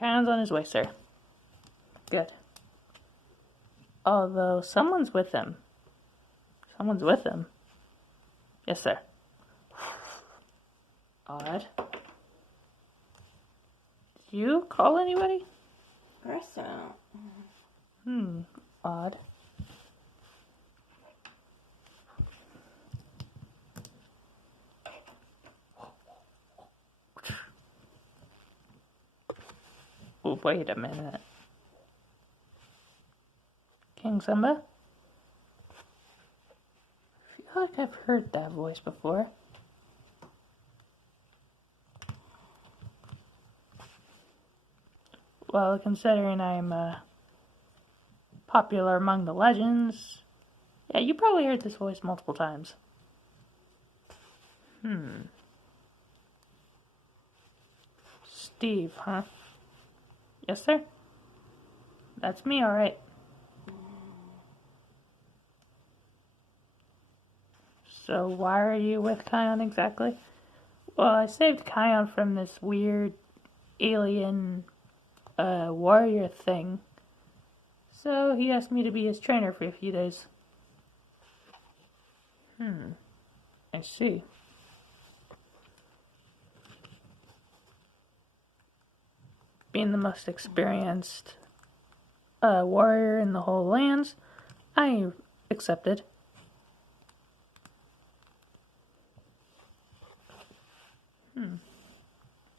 Kion's on his way, sir. Good. Although someone's with him. Someone's with him. Yes, sir. Odd. Did you call anybody? Of course not. Odd. Oh, wait a minute. King Simba? I feel like I've heard that voice before. Well, considering I'm popular among the legends, yeah, you probably heard this voice multiple times. Steve, huh? Yes, sir? That's me, alright. So why are you with Kion exactly? Well, I saved Kion from this weird alien warrior thing. So he asked me to be his trainer for a few days. I see. Being the most experienced warrior in the whole lands, I accepted.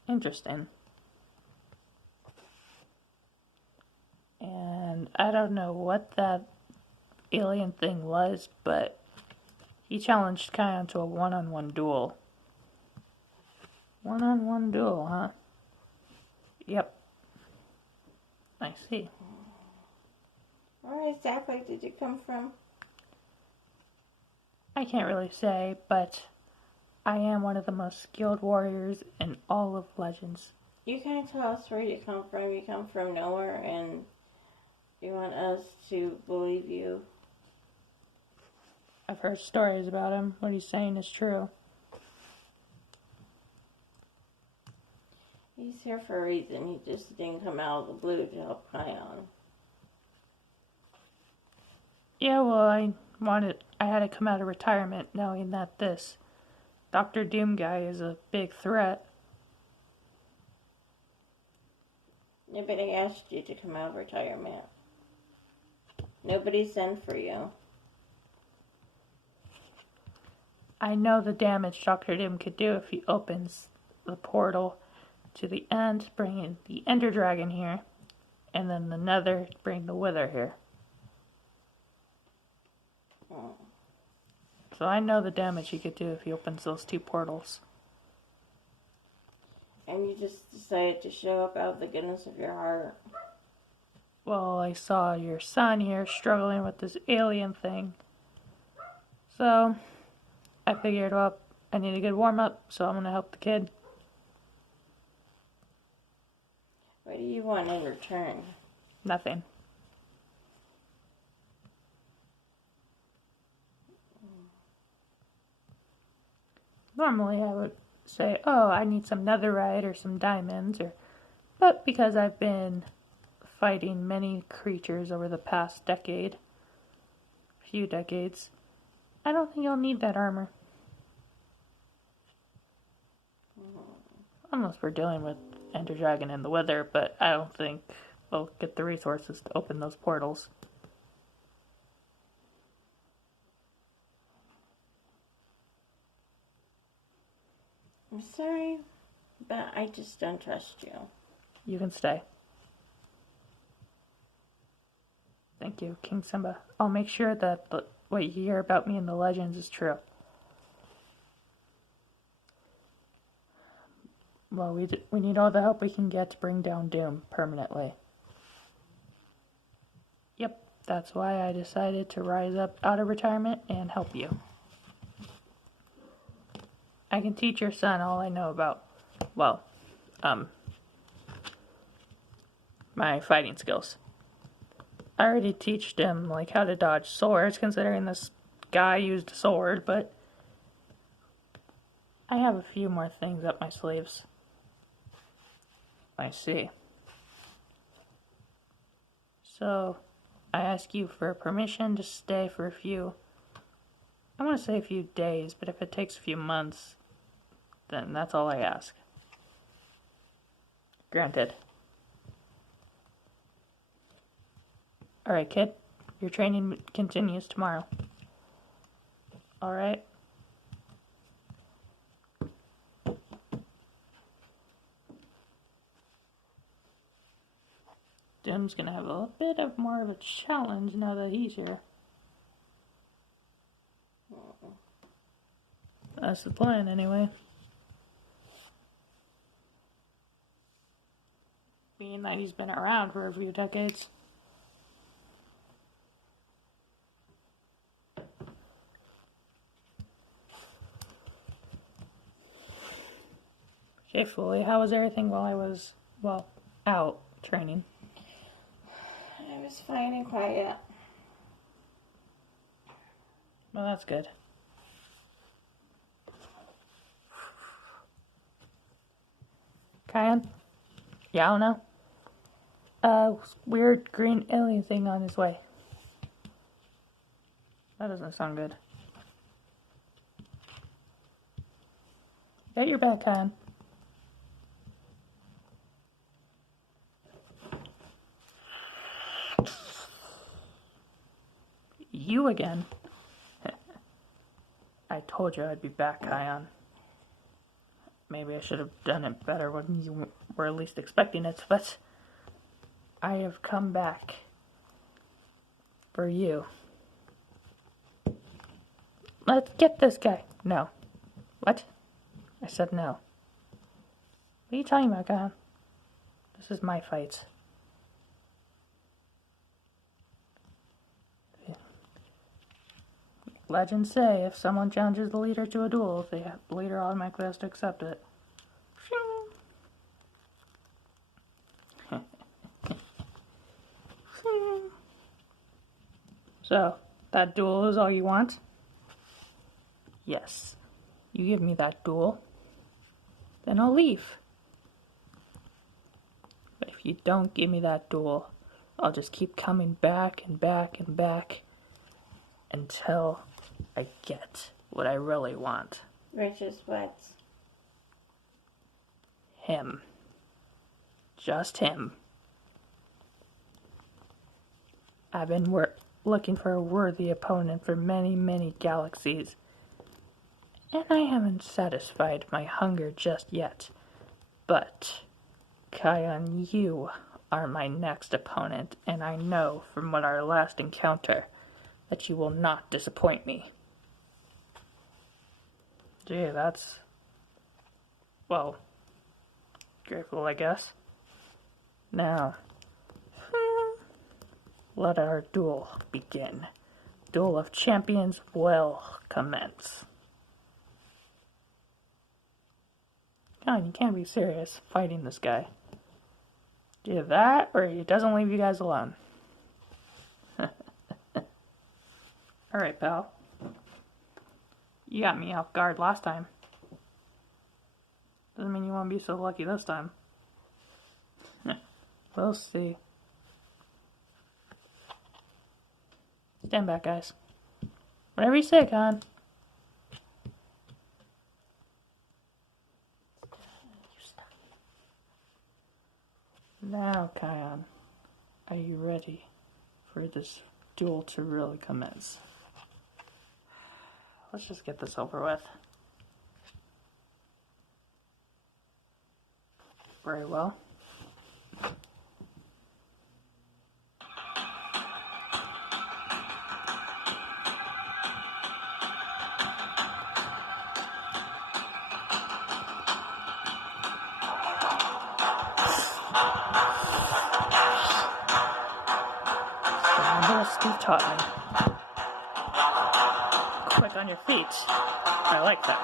Interesting. And I don't know what that alien thing was, but he challenged Kion to a one-on-one duel. One-on-one duel, huh? Yep. I see. Where exactly did you come from? I can't really say, but I am one of the most skilled warriors in all of Legends. You can't tell us where you come from. You come from nowhere, and you want us to believe you. I've heard stories about him. What he's saying is true. He's here for a reason. He just didn't come out of the blue to help Kion. Yeah, well, I had to come out of retirement knowing that this Dr. Doom guy is a big threat. Nobody asked you to come out of retirement. Nobody sent for you. I know the damage Dr. Doom could do if he opens the portal to the end, bringing the Ender Dragon here, and then the Nether, bring the Wither here. So I know the damage he could do if he opens those two portals. And you just decided to show up out of the goodness of your heart. Well, I saw your son here struggling with this alien thing. So I figured, well, I need a good warm-up, so I'm going to help the kid. What do you want in return? Nothing. Normally I would say, oh, I need some netherite or some diamonds, but because I've been fighting many creatures over the past few decades, I don't think I'll need that armor. Unless we're dealing with Ender Dragon and the Wither, but I don't think we'll get the resources to open those portals. I'm sorry, but I just don't trust you. You can stay. Thank you, King Simba. I'll make sure that what you hear about me in the legends is true. Well, we need all the help we can get to bring down Doom permanently. Yep, that's why I decided to rise up out of retirement and help you. I can teach your son all I know about, well, my fighting skills. I already teached him, like, how to dodge swords, considering this guy used a sword, but I have a few more things up my sleeves. I see. So, I ask you for permission to stay for I want to say a few days, but if it takes a few months, then that's all I ask. Granted. Alright, kid. Your training continues tomorrow. Alright? Dim's gonna have a bit of more of a challenge now that he's here. That's the plan, anyway. Being that he's been around for a few decades. Faithfully, how was everything while I was, out training? It was fine and quiet. Well, that's good. Kyan? Yeah, I don't know. Weird green alien thing on his way. That doesn't sound good. Get your back, Kyan. You again? I told you I'd be back, Kyan. Maybe I should have done it better when you were least expecting it, but I have come back for you. Let's get this guy. No. What? I said no. What are you talking about, Kyan? This is my fight. Legends say if someone challenges the leader to a duel, the leader automatically has to accept it. So, that duel is all you want? Yes. You give me that duel, then I'll leave. But if you don't give me that duel, I'll just keep coming back and back and back until I get what I really want. Which is what? Him. Just him. I've been looking for a worthy opponent for many, many galaxies, and I haven't satisfied my hunger just yet. But, Kyan, you are my next opponent, and I know from our last encounter that you will not disappoint me. Gee, that's... well, grateful, I guess. Now, let our duel begin. Duel of Champions will commence. God, you can't be serious fighting this guy. Either that, or he doesn't leave you guys alone. Alright, pal. You got me off guard last time. Doesn't mean you won't be so lucky this time. We'll see. Stand back, guys. Whatever you say, Khan. Now, Kyan, are you ready for this duel to really commence? Let's just get this over with. Very well. Steve taught me. Quick on your feet. I like that.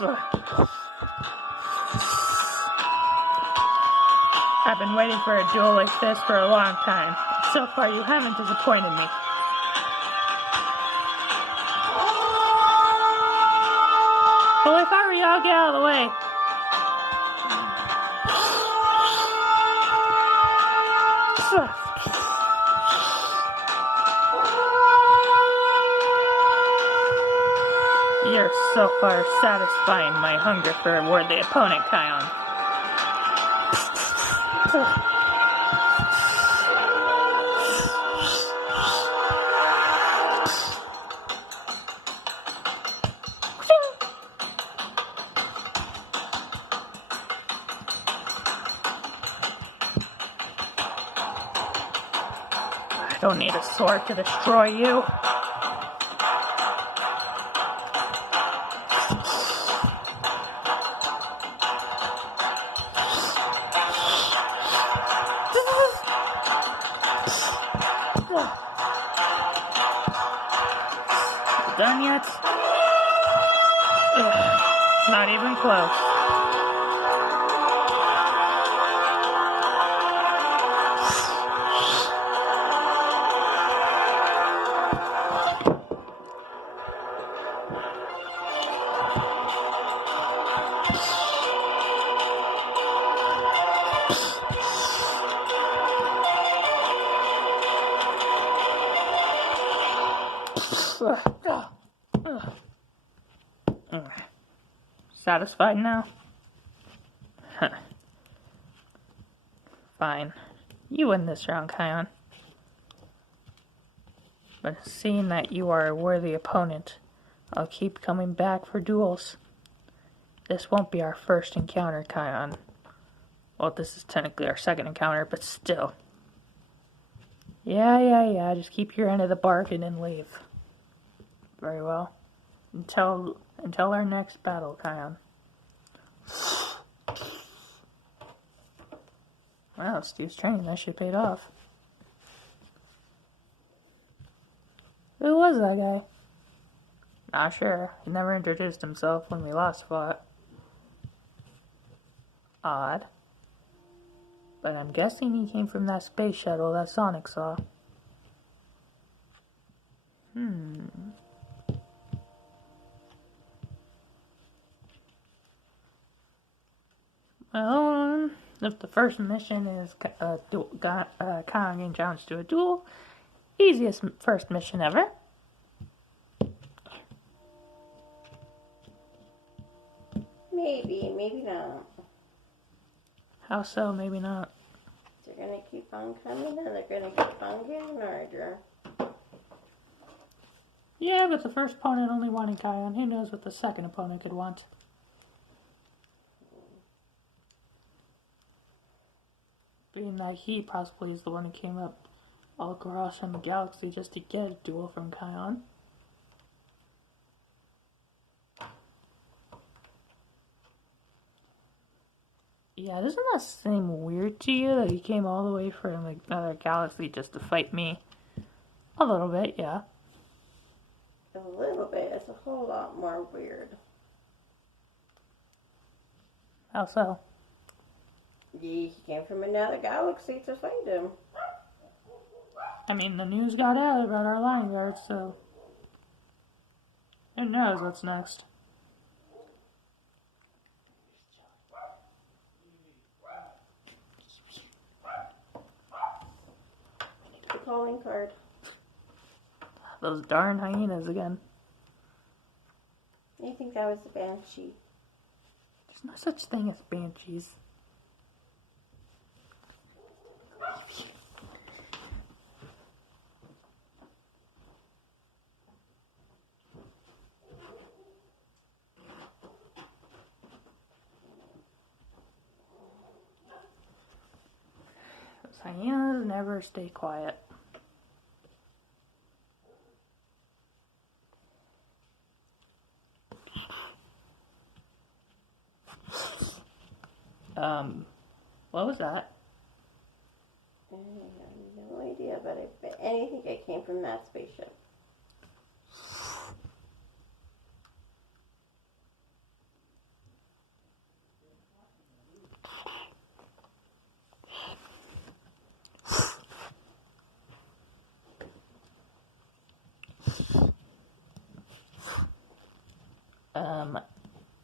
I've been waiting for a duel like this for a long time. So far, you haven't disappointed me. Well, if I were you, I'll get out of the way. You're so far satisfying my hunger for a worthy opponent, Kion. I don't need a sword to destroy you. Done yet? Ugh, not even close. Satisfied now? Huh. Fine. You win this round, Kion. But seeing that you are a worthy opponent, I'll keep coming back for duels. This won't be our first encounter, Kion. Well, this is technically our second encounter, but still. Yeah. Just keep your end of the bargain and leave. Very well. Until our next battle, Kion. Wow, Steve's training actually paid off. Who was that guy? Not sure. He never introduced himself when we last fought. Odd. But I'm guessing he came from that space shuttle that Sonic saw. Well, if the first mission is Kion getting challenged to a duel, easiest first mission ever. Maybe not. How so? Maybe not. They're gonna keep on coming and they're gonna keep on getting harder. Yeah, but the first opponent only wanted Kion. Who knows what the second opponent could want? Being that he possibly is the one who came up all across from the galaxy just to get a duel from Kion. Yeah, doesn't that seem weird to you that he came all the way from like another galaxy just to fight me? A little bit, yeah. A little bit. It's a whole lot more weird. How so? He came from another galaxy to fight him. I mean, the news got out about our line guards, so who knows what's next. The calling card. Those darn hyenas again. I think that was the banshee. There's no such thing as banshees. Those hyenas never stay quiet. What was that? I have no idea, but I bet anything it came from that spaceship.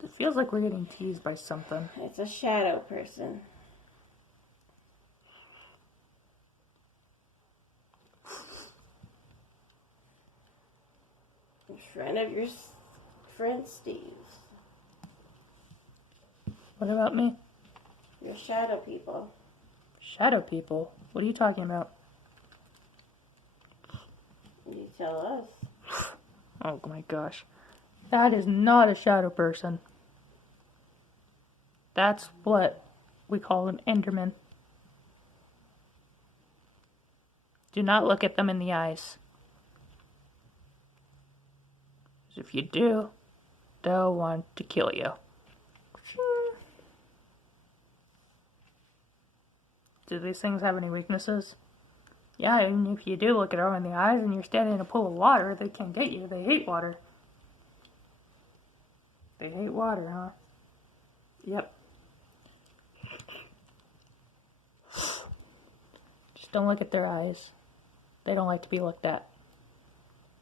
It feels like we're getting teased by something. It's a shadow person. In front of your friend Steve. What about me? Your shadow people. Shadow people? What are you talking about? You tell us. Oh my gosh. That is not a shadow person. That's what we call an Enderman. Do not look at them in the eyes. If you do, they'll want to kill you. Do these things have any weaknesses? Yeah, even if you do look at them in the eyes and you're standing in a pool of water, they can't get you. They hate water. They hate water, huh? Yep. Just don't look at their eyes. They don't like to be looked at.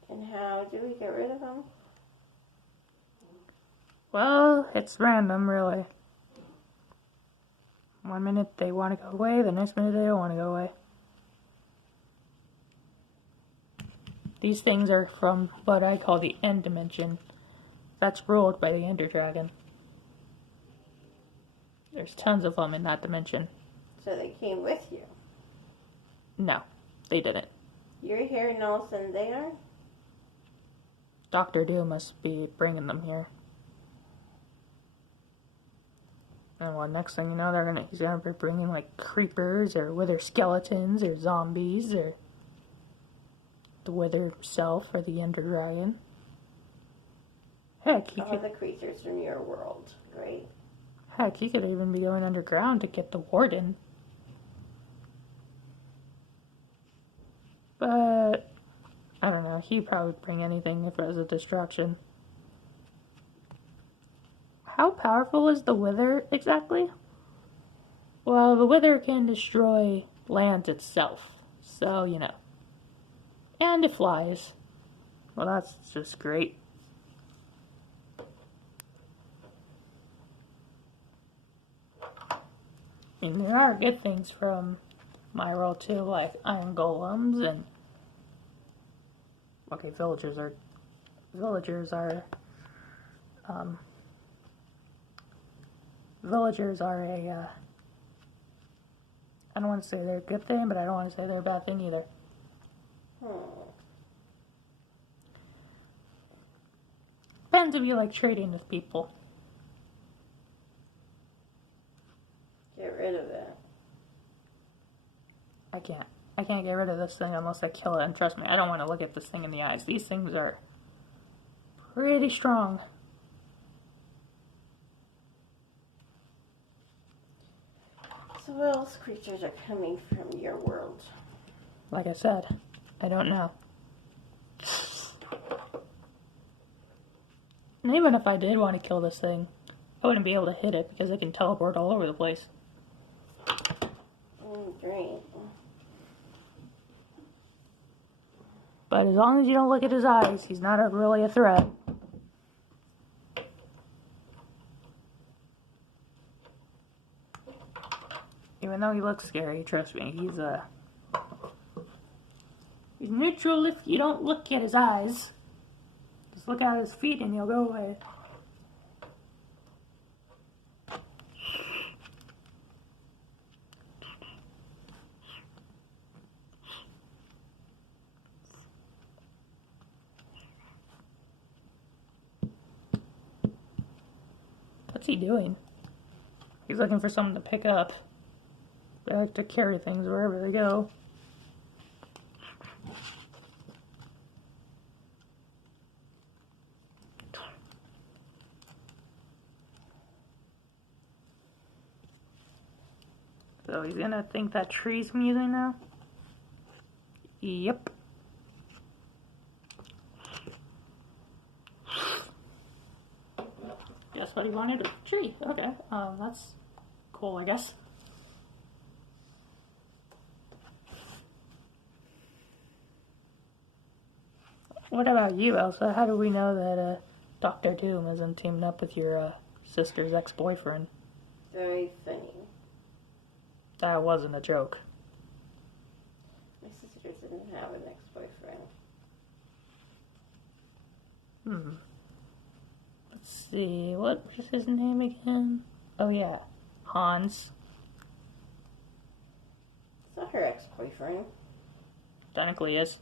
And how do we get rid of them? Well, it's random, really. One minute they want to go away, the next minute they don't want to go away. These things are from what I call the End Dimension. That's ruled by the Ender Dragon. There's tons of them in that dimension. So they came with you. No, they didn't. You're here and all of a sudden they are? Dr. Doom must be bringing them here. And well, next thing you know, he's gonna be bringing like creepers or wither skeletons or zombies or the wither self or the Ender Dragon. Heck, All the creatures from your world, right? Heck, he could even be going underground to get the warden. But I don't know, he'd probably bring anything if it was a distraction. How powerful is the wither exactly? Well, the wither can destroy land itself, so you know. And it flies. Well, that's just great. I mean, there are good things from my world too, like iron golems and okay, villagers are a I don't want to say they're a good thing, but I don't want to say they're a bad thing either. Depends if you like trading with people. Get rid of it. I can't get rid of this thing unless I kill it, and trust me, I don't want to look at this thing in the eyes. These things are pretty strong. So what else creatures are coming from your world? Like I said, I don't know. And even if I did want to kill this thing, I wouldn't be able to hit it because it can teleport all over the place. Great. But as long as you don't look at his eyes, he's not really a threat. Even though he looks scary, trust me, he's neutral if you don't look at his eyes. Just look at his feet and he'll go away. What's he doing? He's looking for something to pick up. They like to carry things wherever they go. So he's gonna think that tree's music now? Yep. Guess what he wanted? A tree. Okay. That's cool, I guess. What about you, Elsa? How do we know that Dr. Doom isn't teaming up with your sister's ex-boyfriend. Very funny. That wasn't a joke. My sister didn't have an ex-boyfriend. Let's see, what was his name again? Oh yeah, Hans. It's not her ex-boyfriend. Technically is.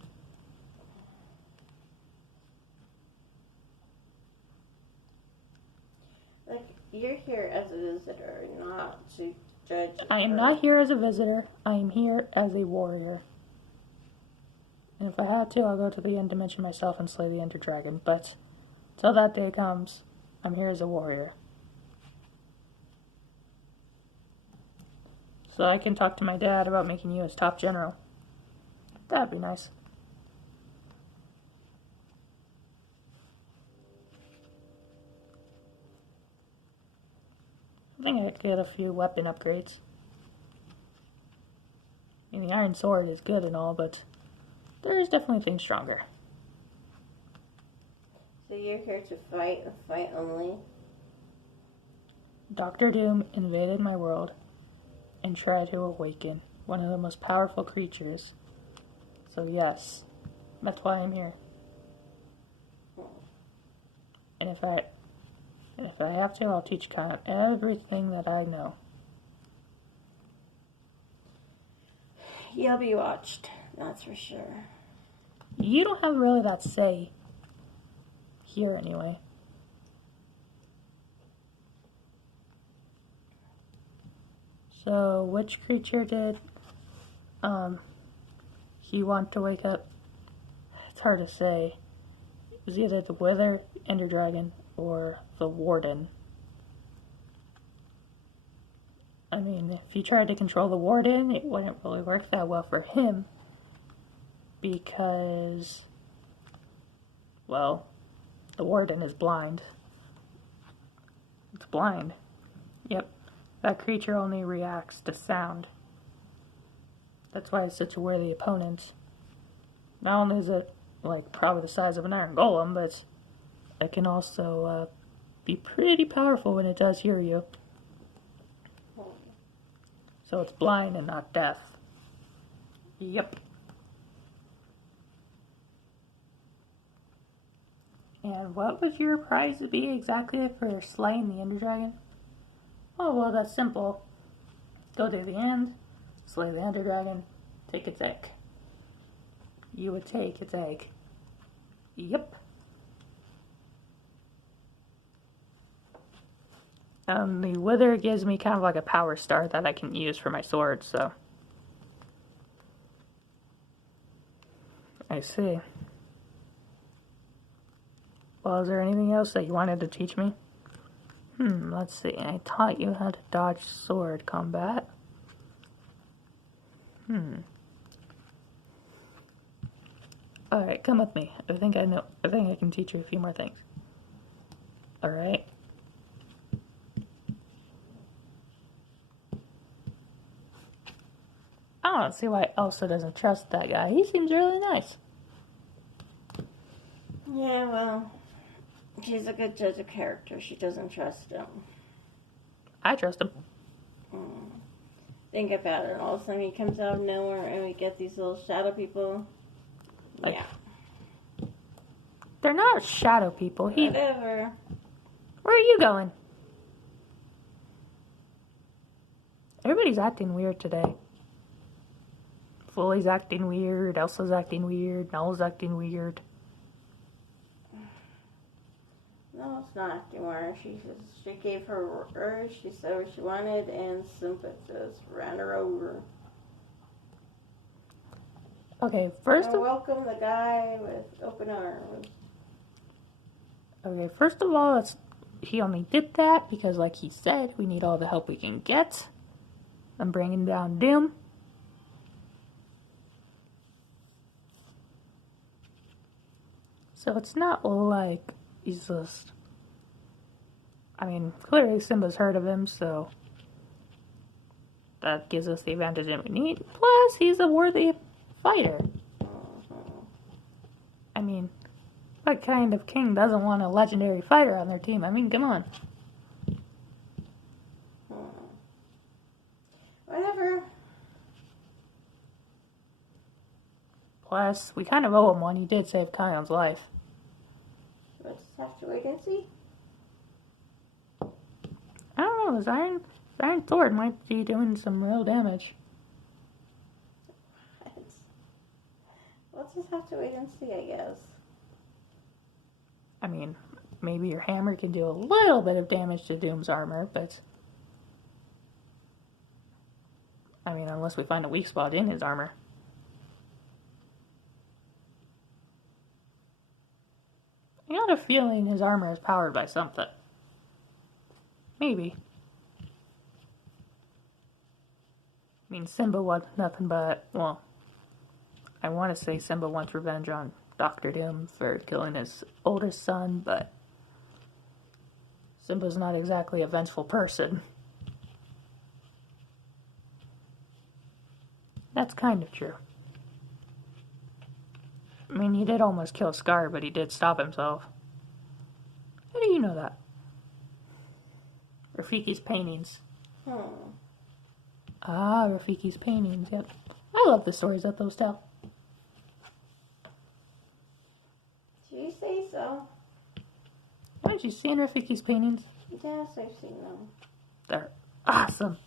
Like, you're here as a visitor, not to judge I am her. not here as a visitor. I am here as a warrior. And if I had to, I'll go to the end dimension myself and slay the Ender Dragon. But till that day comes, I'm here as a warrior. So I can talk to my dad about making you his top general. That'd be nice. I think I could get a few weapon upgrades. I mean, the Iron Sword is good and all, but there's definitely things stronger. So you're here to fight and fight only? Dr. Doom invaded my world and tried to awaken one of the most powerful creatures. So yes, that's why I'm here. And if I have to, I'll teach Kyle everything that I know. You'll be watched, that's for sure. You don't have really that say here anyway. So, which creature did he want to wake up? It's hard to say. It was either the Wither, Ender Dragon, or the Warden. I mean, if he tried to control the Warden, it wouldn't really work that well for him. Because, well, the Warden is blind. It's blind. Yep. That creature only reacts to sound. That's why it's such a worthy opponent. Not only is it, like, probably the size of an iron golem, but it can also be pretty powerful when it does hear you. So it's blind and not deaf. Yep. And what would your prize be exactly for slaying the Ender Dragon? Oh, well, that's simple. Go to the end, slay the Ender Dragon, take its egg. You would take its egg. Yep. The Wither gives me kind of like a power star that I can use for my sword, so. I see. Well, is there anything else that you wanted to teach me? Let's see. I taught you how to dodge sword combat. Alright, come with me. I think I can teach you a few more things. Alright? I don't see why Elsa doesn't trust that guy. He seems really nice. Yeah, well, she's a good judge of character. She doesn't trust him. I trust him. Think about it. All of a sudden he comes out of nowhere and we get these little shadow people. Like, yeah. They're not shadow people. Whatever. Where are you going? Everybody's acting weird today. Fully's acting weird. Elsa's acting weird. Nala's acting weird. No, it's not acting weird. She gave her urge. She said what she wanted, and Simba just ran her over. Okay, first I welcome the guy with open arms. Okay, first of all, he only did that because, like he said, we need all the help we can get. I'm bringing down Doom. So it's not like he's just... I mean, clearly Simba's heard of him, so that gives us the advantage that we need. Plus, he's a worthy fighter. I mean, What kind of king doesn't want a legendary fighter on their team? I mean, come on. Whatever. Plus, we kind of owe him one. He did save Kion's life. We'll just have to wait and see. I don't know, his Iron Sword might be doing some real damage. We'll just have to wait and see, I guess. I mean, maybe your hammer can do a little bit of damage to Doom's armor, but... I mean, unless we find a weak spot in his armor. I got a feeling his armor is powered by something. Maybe. I mean, Simba wants nothing but, well, I want to say Simba wants revenge on Dr. Doom for killing his oldest son, but Simba's not exactly a vengeful person. That's kind of true. I mean, he did almost kill Scar, but he did stop himself. How do you know that? Rafiki's paintings. Ah, Rafiki's paintings, yep. I love the stories that those tell. Do you say so? Haven't you seen Rafiki's paintings? Yes, I've seen them. They're awesome.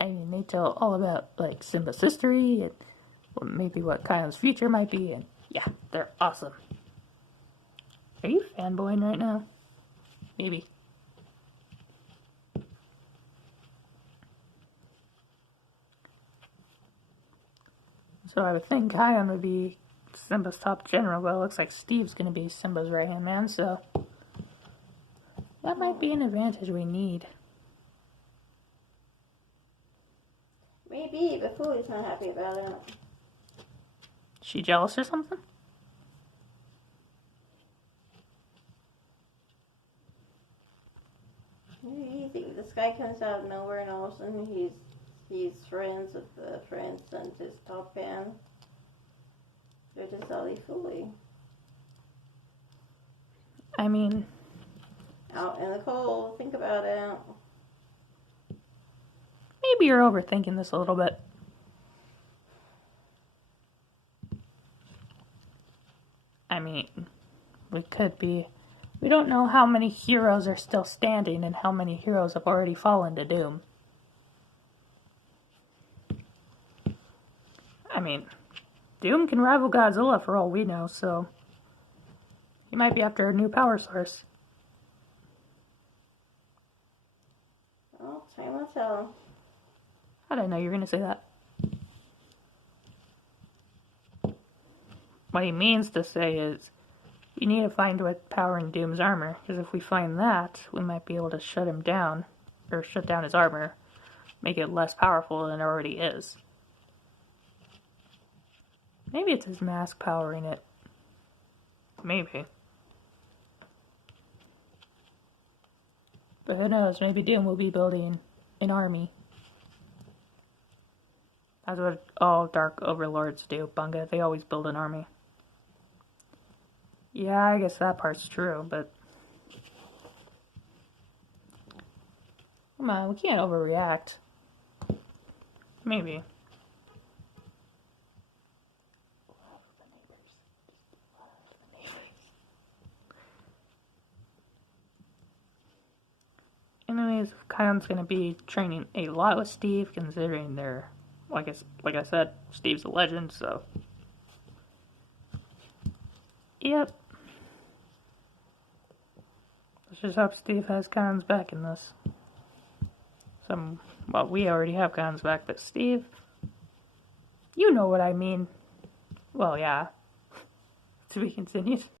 I mean, they tell all about, like, Simba's history and maybe what Kion's future might be, and yeah, they're awesome. Are you fanboying right now? Maybe. So I would think Kion would be Simba's top general, but it looks like Steve's going to be Simba's right-hand man, so that might be an advantage we need. Maybe, but Fully's not happy about it. She jealous or something? You think this guy comes out of nowhere and all of a sudden he's friends with the friends and his top band? They're just Ali Fully. I mean... Out in the cold, think about it. Maybe you're overthinking this a little bit. I mean, we could be... We don't know how many heroes are still standing and how many heroes have already fallen to Doom. I mean, Doom can rival Godzilla for all we know, so... He might be after a new power source. Well, time will tell. How did I know you were going to say that? What he means to say is, you need to find what's powering Doom's armor, because if we find that, we might be able to shut him down, or shut down his armor, make it less powerful than it already is. Maybe it's his mask powering it. Maybe. But who knows, maybe Doom will be building an army. That's what all Dark Overlords do, Bunga. They always build an army. Yeah, I guess that part's true, but... Come on, we can't overreact. Maybe. Anyways, Kion's gonna be training a lot with Steve, considering they're... Like I said, Steve's a legend, so... Yep. Let's just hope Steve has Kion's back in this. Well, we already have Kion's back, but Steve... You know what I mean. Well, yeah. To be continued.